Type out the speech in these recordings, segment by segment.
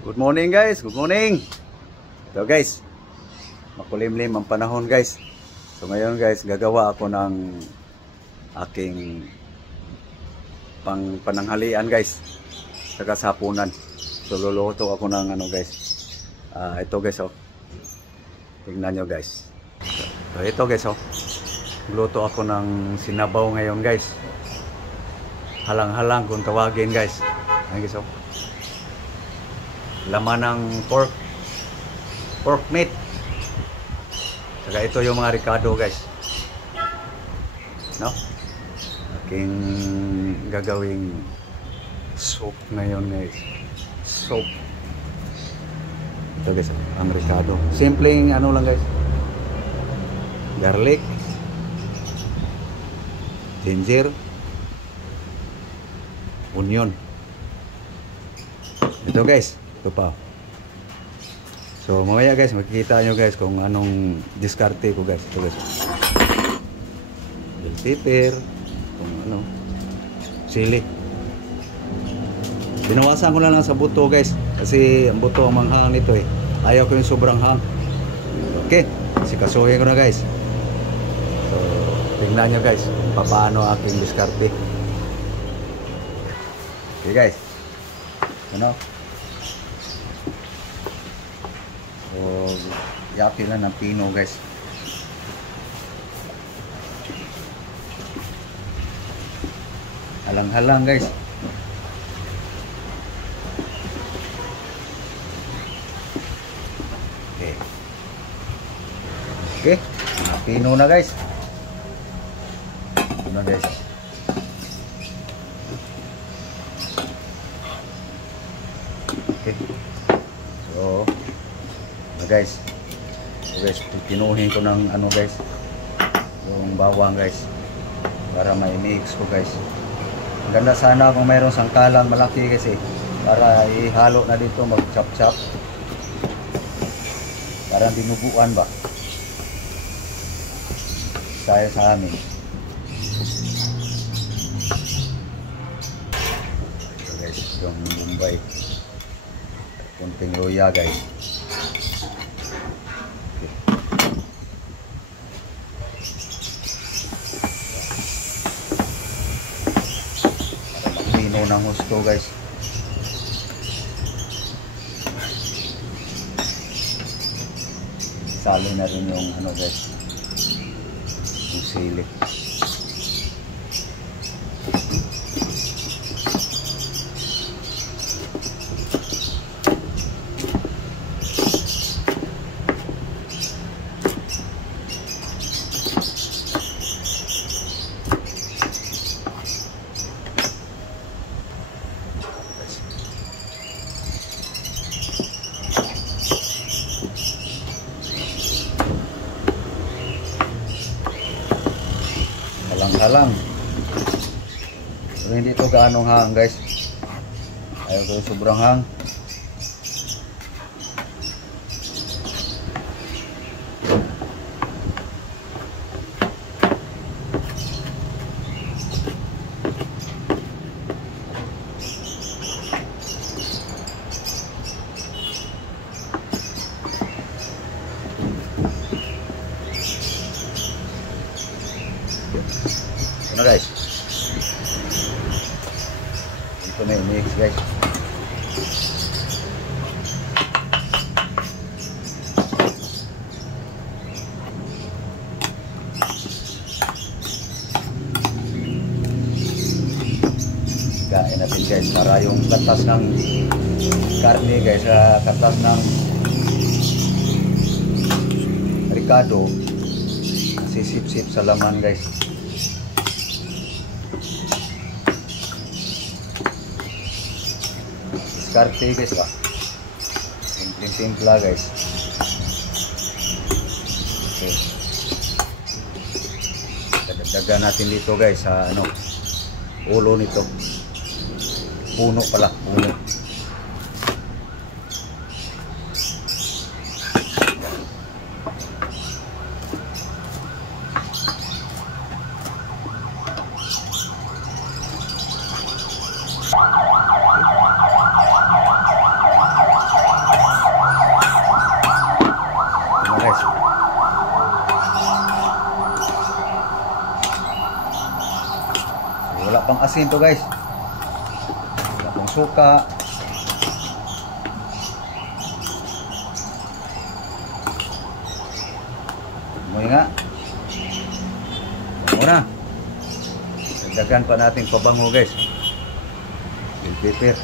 Good morning guys, good morning. So guys, makulimlim ang panahon guys. So ngayon guys, gagawa ako ng aking pananghalian guys. Saka sapunan. So luluto ako ng ano guys. Ito guys oh. Tingnan nyo guys. So ito guys oh. Luto ako ng sinabaw ngayon guys. Halang-halang kung tawagin guys. Ayan guys oh. Laman ng pork meat. Saka ito yung mga ricado guys, no? Aking gagawing soup ngayon guys. Soup. Ito guys, ang ricado. Simpleng ano lang guys. Garlic, ginger, onion. Ito guys. Ito pa. So mamaya guys, makikita nyo guys kung anong diskarte ko guys. Ito guys. Bell pepper, kung ano, sili. Binawasan ko na lang sa buto guys. Kasi ang buto ang manghang nito eh. Ayaw ko yung sobrang hang. Okay, sikasuhin ko na guys. So tingnan nyo guys kung paano aking diskarte. Okay guys. Ano? So, yapi lang ng pino guys. Halang-halang guys. Okay. Okay. Pino na guys. Pino guys. Okay. So, guys, pinuhin ko ng ano guys, yung bawang guys, para may mix ko guys. Ganda sana kung mayroong sangkalang malaki kasi para ihalo na dito, mag chop chop, parang dinuguan ba saya sa amin. So guys, yung Bombay, kunting luya guys. Ng gusto guys. Sali na rin yung ano guys, yung sili. Halang. So hindi ito gaanong hang guys. Ayaw ko yung sobrang hang. Ano guys, ito na yung mix guys. Kain natin guys para yung katas ng karne guys, katas ng ricado sisip-sip sa laman guys. Diskarte guys ba? Simpleng-simpla guys. Okay. Dadagdagan natin dito guys sa ano, ulo nito. Puno pala, puno. pang asin to guys. Wala pang suka. Mo nga. Muna. Dagdagan pa natin pabango guys. Bell pepper.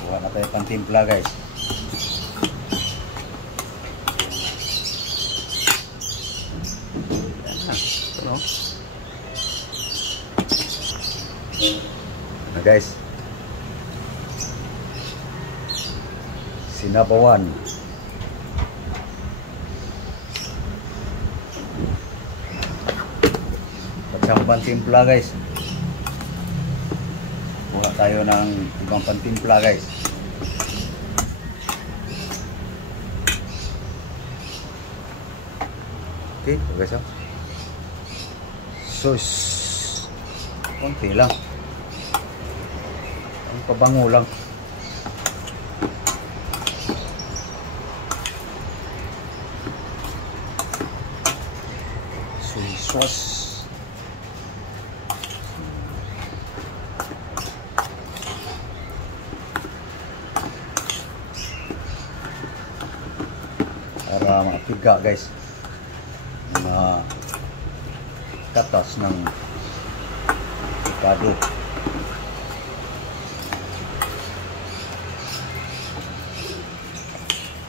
Kuha na tayo pang timpla guys. Ano? Na guys. Sinabawan. Pagsang pantimpla guys. Kuha tayo ng ibang pantimpla guys. Okay, guys. Sauce. Konti lang. Ang pabango lang. Soy sauce. Para mapiga guys. Mga katas ng avocado.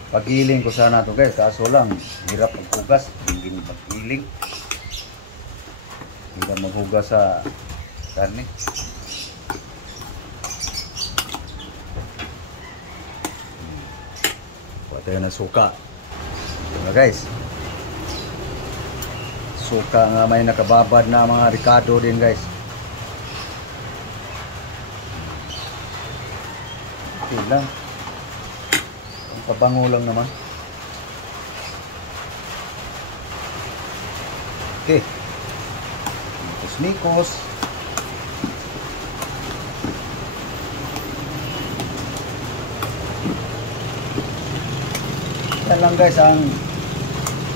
Pagiling ko sana to guys, kaso lang hirap maghugas, hindi maghiling. Hindi maghugas sa karne. Kuha tayo ng suka. Ito guys. Suka nga may nakababad na mga ricado din guys. Okay lang. Ang pabango lang naman. Okay. Mikos. Yan lang guys ang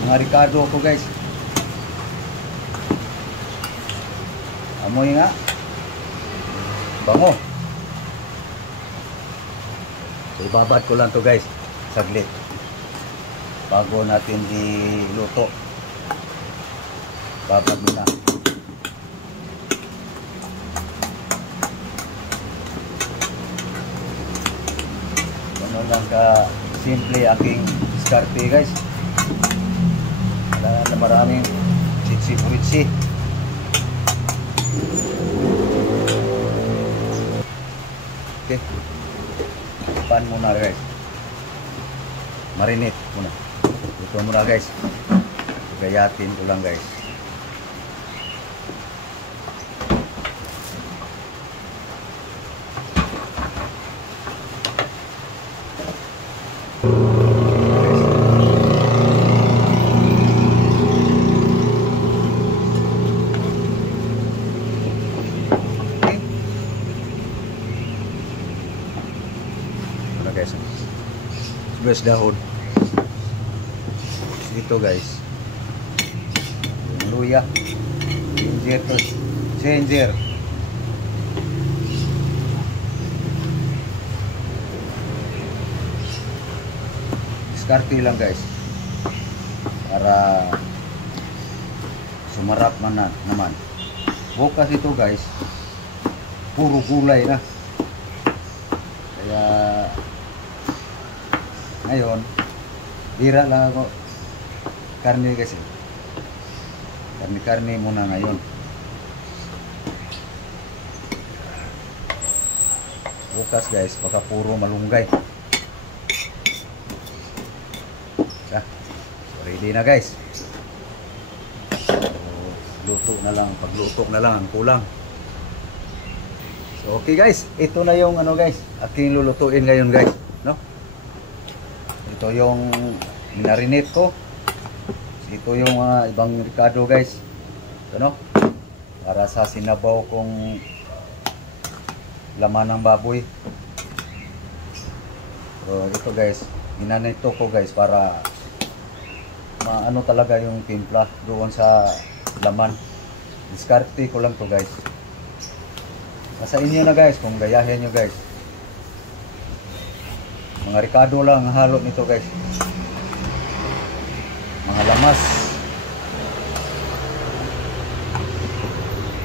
mga ricado ko guys. Amoy nga. Bango. So ibabad ko lang to guys. Saglit. Bago natin diluto. Babad muna. Ano lang ka simple aking diskarte guys. Wala na maraming sitsi-puritsi. Okay. Pan muna guys. Marinate muna. Ito muna guys. Gayatin ko lang guys. Guys, dahon dito guys, yung luya, ginger to, ginger, diskarte lang guys para sumarap man na, naman. Bukas ito guys puro gulay na, kaya ngayon, bira lang ako karne kasi. Karne muna ngayon. Bukas guys, baka puro malunggay. ready na guys. So, luto na lang, pagluto na lang ang kulang. So okay guys, ito na yung ano guys, aking lulutuin ngayon guys, no? Ito yung minarinate ko. Ito yung ibang ricado guys. Ito no? Para sa sinabaw kong laman ng baboy. So ito guys, minanito ko guys para maano talaga yung timpla doon sa laman. Diskarte ko lang to guys. Nasa inyo na guys kung gayahin nyo guys. Mga ricado lang ang halot nito guys. Mga lamas.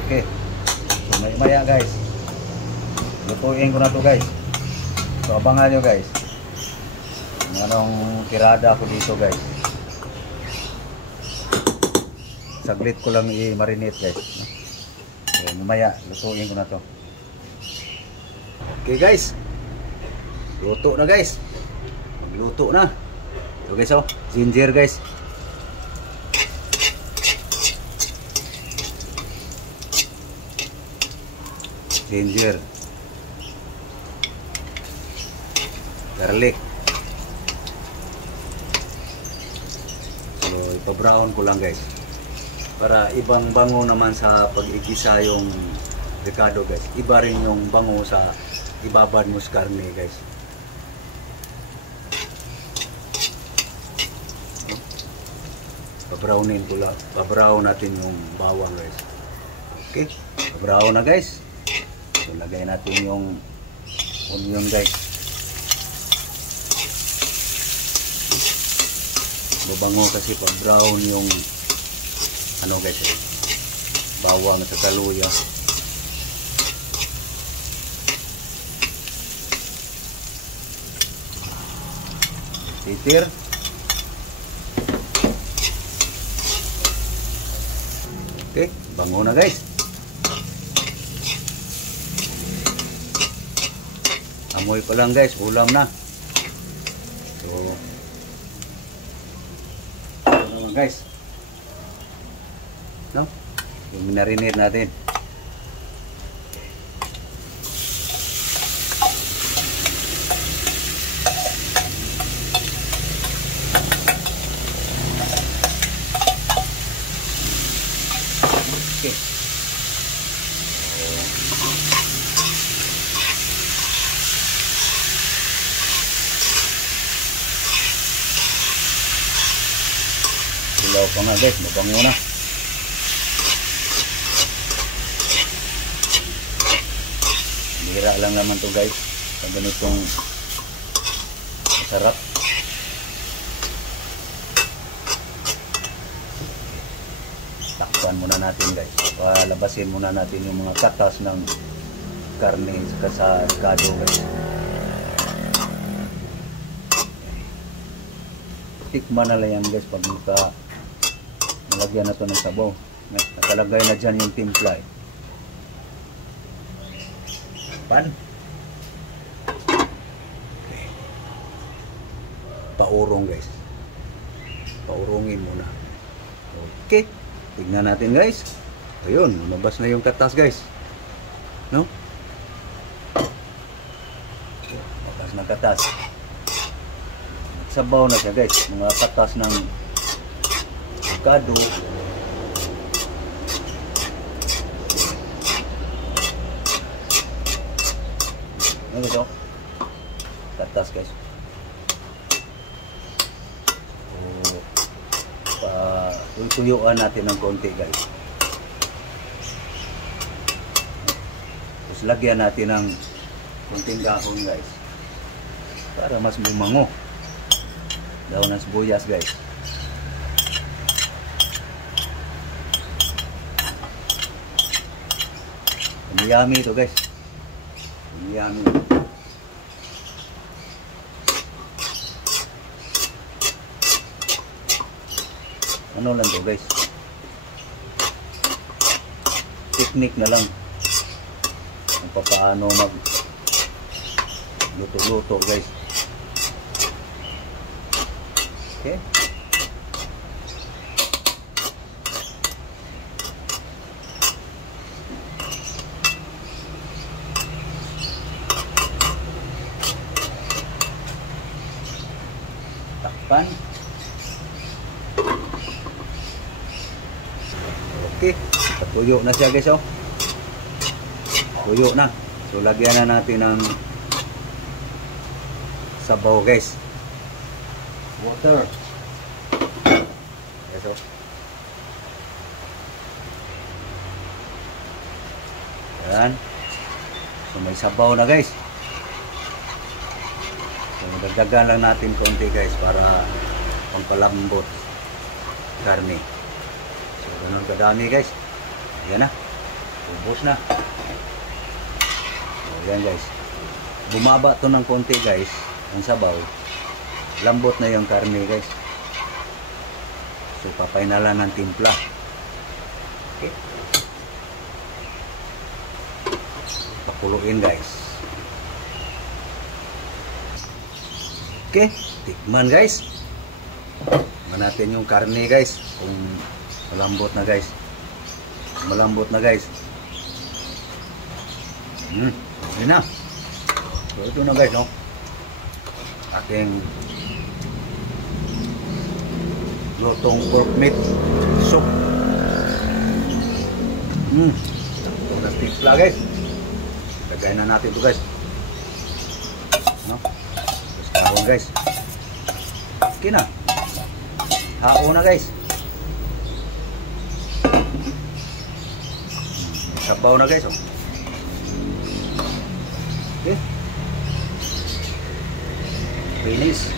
Okay. So maya guys. Lutuin ko na to guys. So abangan nyo guys. Anong tirada ko dito guys. Saglit ko lang i-marinate guys. So mamaya lutuin ko na to. Okay guys. Luto na guys. Luto na. So guys oh, ginger guys. Ginger. Garlic. So ipa-brown ko lang guys. Para ibang bango naman sa pag-igisa yung ricado guys. Iba rin yung bango sa ibabad mo sa karne guys. Pa-brownin ko lang. Pa-brown natin yung bawang guys. Okay. Pa-brown na guys. So lagay natin yung onion guys. Babango kasi pag brown yung ano guys bawang sa kaluya. Titir. Okay, bango na guys. Amoy pa lang guys, ulam na. So guys, no? Yung minarinate natin. Okay. Ilaw pa nga guys, mabango na. Bira lang naman to guys. Pag ganitong masarap. Takpan muna natin guys. Palabasin muna natin yung mga katas ng karne sa ricado guys. Tikman na lang yan guys pag nalagyan na to ng sabaw. Nakalagay na dyan yung timpla eh. Pan. Okay. Paurong guys. Paurongin muna. Okay. Tignan natin guys. Ayun, lumabas na yung katas guys. No? Lumabas na katas. Sabaw na siya guys. Mga katas ng avocado. Ano ito? Katas guys. Tuyuyuan natin ng konti guys. Tapos lagyan natin ng konting dahon guys. Para mas bumango. Dahon ng sibuyas guys. Yummy ito guys. Yummy. Ano lang to guys. Technique na lang. Kung paano mag luto-luto guys. Okay. Okay, tuyo na siya guys, oh. Tuyo na. So lagyan na natin ng sabaw guys. Water. Yes, oh. Yan. So may sabaw na guys. So dagdagan lang natin konti guys para pampalambot karne. So ganun kadami guys. Ayan na. Ubos na. So yan guys. Bumaba to ng konti guys. Ang sabaw. Lambot na yung karne guys. So papainalan ng timpla. Okay. Pakuluin guys. Okay, tikman guys. Tikman natin yung karne guys. Kung malambot na guys. Malambot na guys. Okay na. So ito na guys, no. Ating lutong pork meat soup. Ito na timpla guys. Lagay na natin ito guys. No? Tapos kahon guys. Okay na. Hao na guys. Sabaw na guys. Oh. Okay. Finish.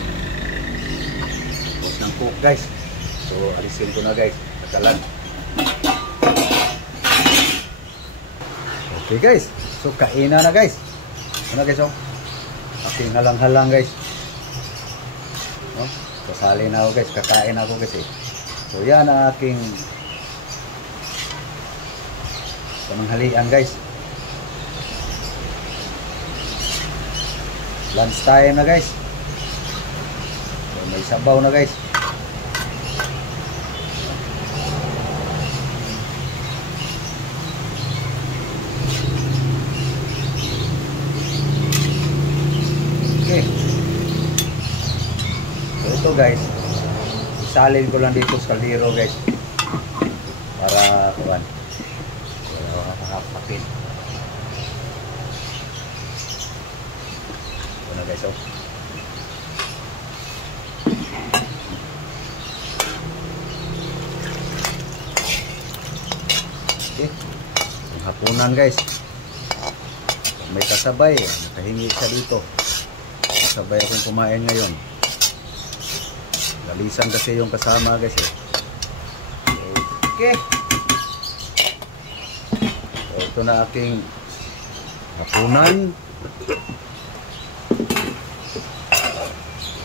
Tapos ng cook guys. So alisin ko na guys. Takalan. Okay guys. So kainan na guys. Ano guys, oh. Aking halang-halang guys. No? Kasali na ako guys. Kakain ako guys eh. So yan ang aking pananghalian guys. Lunch time na guys. So may sabaw na guys. So ito guys, isalin ko lang dito sa kaldero guys para kuwan wala makahapakin. Ito na guys, oh. Okay, yung hapunan guys, may kasabay, nakahingi siya dito. Sabay akong kumain ngayon. Lalisan kasi yung kasama guys eh. Okay. So ito na aking hapunan.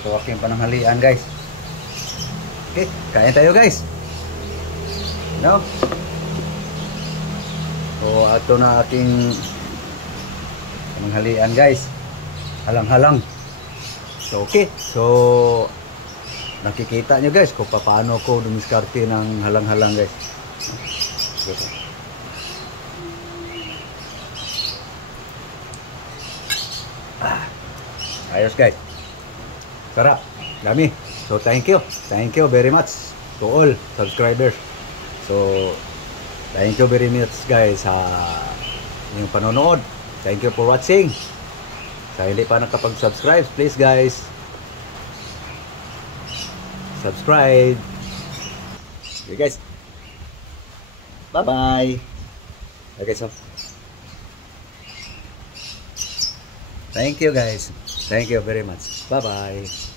Ito aking pananghalian guys. Okay, kain tayo guys. No? So ito na aking pananghalian guys. Halang-halang. So okay, so nakikita nyo guys kung paano ko dumiskarte ng halang-halang guys. Ayos guys. Sarap, dami. So thank you very much to all subscribers. So thank you very much guys sa inyong panonood. Thank you for watching. Sa hindi pa nakapag-subscribe, please guys, subscribe. Okay guys, bye bye. Okay, so thank you guys, thank you very much, bye bye.